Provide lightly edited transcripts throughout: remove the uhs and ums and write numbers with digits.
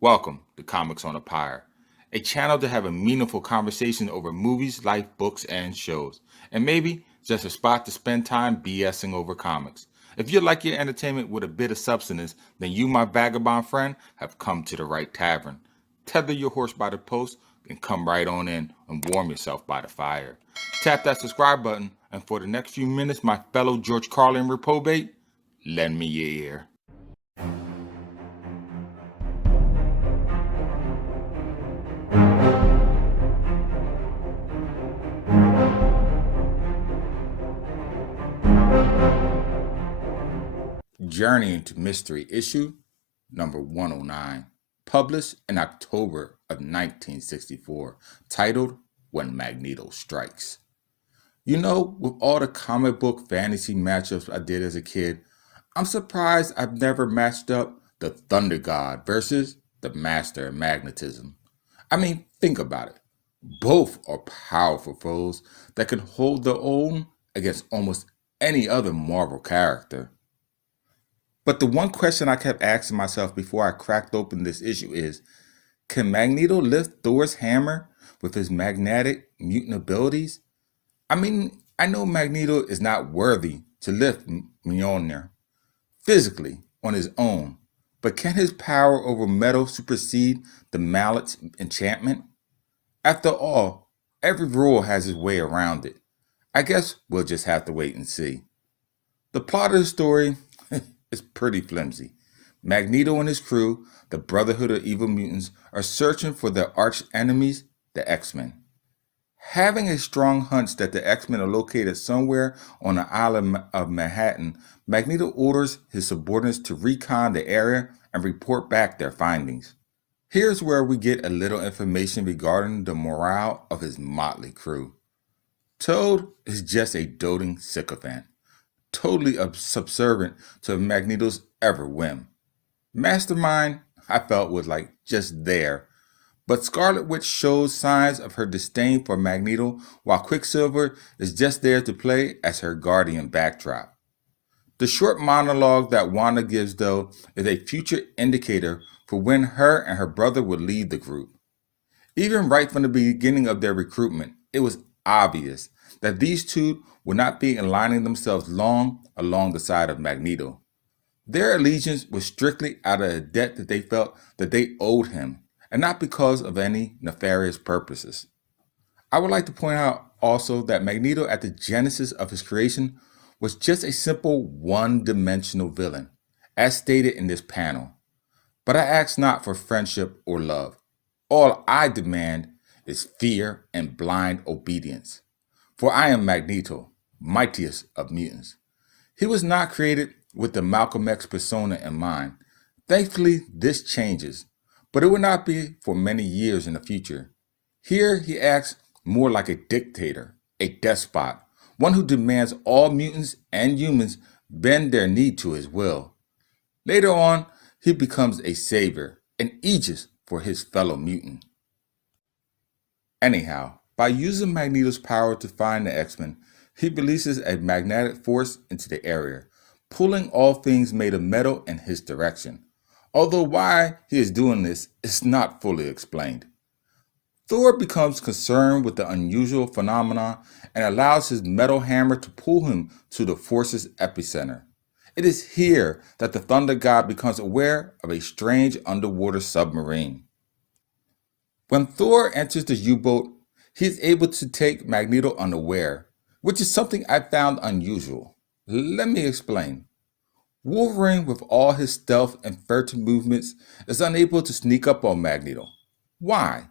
Welcome to Comics on a Pyre, a channel to have a meaningful conversation over movies, life, books, and shows, and maybe just a spot to spend time BSing over comics. If you like your entertainment with a bit of substance, then you, my vagabond friend, have come to the right tavern. Tether your horse by the post and come right on in and warm yourself by the fire. Tap that subscribe button, and for the next few minutes, my fellow George Carlin reprobate, lend me your ear. Journey into Mystery issue number 109, published in October of 1964, titled When Magneto Strikes. You know, with all the comic book fantasy matchups I did as a kid, I'm surprised I've never matched up the Thunder God versus the Master of Magnetism. I mean, think about it. Both are powerful foes that can hold their own against almost any other Marvel character. But the one question I kept asking myself before I cracked open this issue is, can Magneto lift Thor's hammer with his magnetic mutant abilities? I mean, I know Magneto is not worthy to lift Mjolnir physically on his own, but can his power over metal supersede the mallet's enchantment? After all, every rule has his way around it. I guess we'll just have to wait and see. The plot of the story is pretty flimsy. Magneto and his crew, the Brotherhood of Evil Mutants, are searching for their arch enemies, the X-Men. Having a strong hunch that the X-Men are located somewhere on the island of Manhattan, Magneto orders his subordinates to recon the area and report back their findings. Here's where we get a little information regarding the morale of his motley crew. Toad is just a doting sycophant, totally subservient to Magneto's every whim. Mastermind, I felt, was like just there, but Scarlet Witch shows signs of her disdain for Magneto, while Quicksilver is just there to play as her guardian backdrop. The short monologue that Wanda gives, though, is a future indicator for when her and her brother would lead the group. Even right from the beginning of their recruitment, it was obvious that these two would not be aligning themselves long along the side of Magneto. Their allegiance was strictly out of a debt that they felt that they owed him, and not because of any nefarious purposes. I would like to point out also that Magneto, at the genesis of his creation, was just a simple one-dimensional villain, as stated in this panel. But I ask not for friendship or love. All I demand is fear and blind obedience. For I am Magneto, mightiest of mutants. He was not created with the Malcolm X persona in mind. Thankfully, this changes, but it will not be for many years in the future. Here, he acts more like a dictator, a despot, one who demands all mutants and humans bend their knee to his will. Later on, he becomes a savior, an aegis for his fellow mutant. Anyhow, by using Magneto's power to find the X-Men, he releases a magnetic force into the area, pulling all things made of metal in his direction. Although why he is doing this is not fully explained. Thor becomes concerned with the unusual phenomenon and allows his metal hammer to pull him to the force's epicenter. It is here that the Thunder God becomes aware of a strange underwater submarine. When Thor enters the U-boat, he is able to take Magneto unaware, which is something I found unusual. Let me explain. Wolverine, with all his stealth and furtive movements, is unable to sneak up on Magneto. Why?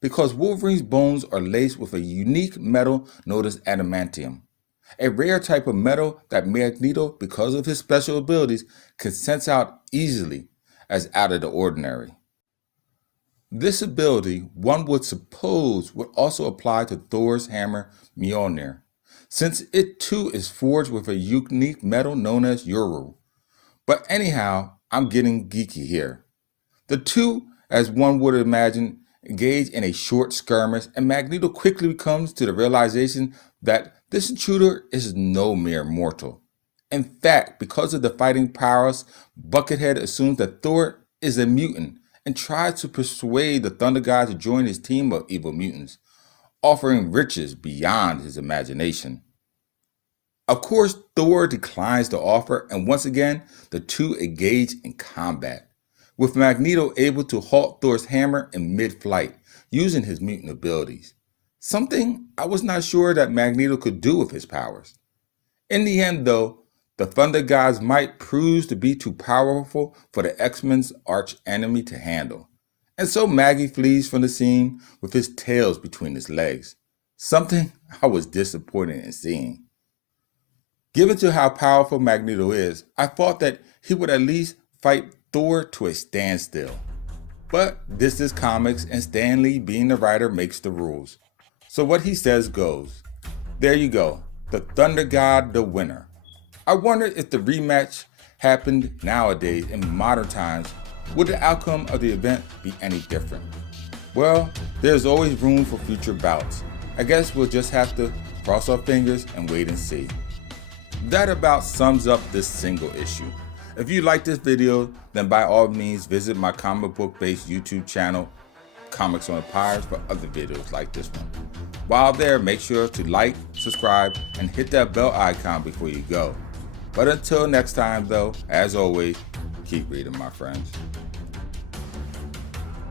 Because Wolverine's bones are laced with a unique metal known as adamantium, a rare type of metal that Magneto, because of his special abilities, can sense out easily as out of the ordinary. This ability, one would suppose, would also apply to Thor's hammer Mjolnir, since it too is forged with a unique metal known as Uru. But anyhow, I'm getting geeky here. The two, as one would imagine, engage in a short skirmish, and Magneto quickly comes to the realization that this intruder is no mere mortal. In fact, because of the fighting prowess, Buckethead assumes that Thor is a mutant and tried to persuade the Thunder God to join his team of evil mutants, offering riches beyond his imagination. Of course, Thor declines the offer, and once again, the two engage in combat, with Magneto able to halt Thor's hammer in mid flight using his mutant abilities. Something I was not sure that Magneto could do with his powers. In the end, though, the Thunder God's might proves to be too powerful for the X-Men's arch enemy to handle. And so Maggie flees from the scene with his tails between his legs. Something I was disappointed in seeing. Given to how powerful Magneto is, I thought that he would at least fight Thor to a standstill. But this is comics, and Stan Lee, being the writer, makes the rules. So what he says goes. There you go, the Thunder God, the winner. I wonder if the rematch happened nowadays in modern times, would the outcome of the event be any different? Well, there's always room for future bouts. I guess we'll just have to cross our fingers and wait and see. That about sums up this single issue. If you like this video, then by all means visit my comic book based YouTube channel, Comics on Empires, for other videos like this one. While there, make sure to like, subscribe, and hit that bell icon before you go. But until next time though, as always, keep reading, my friends.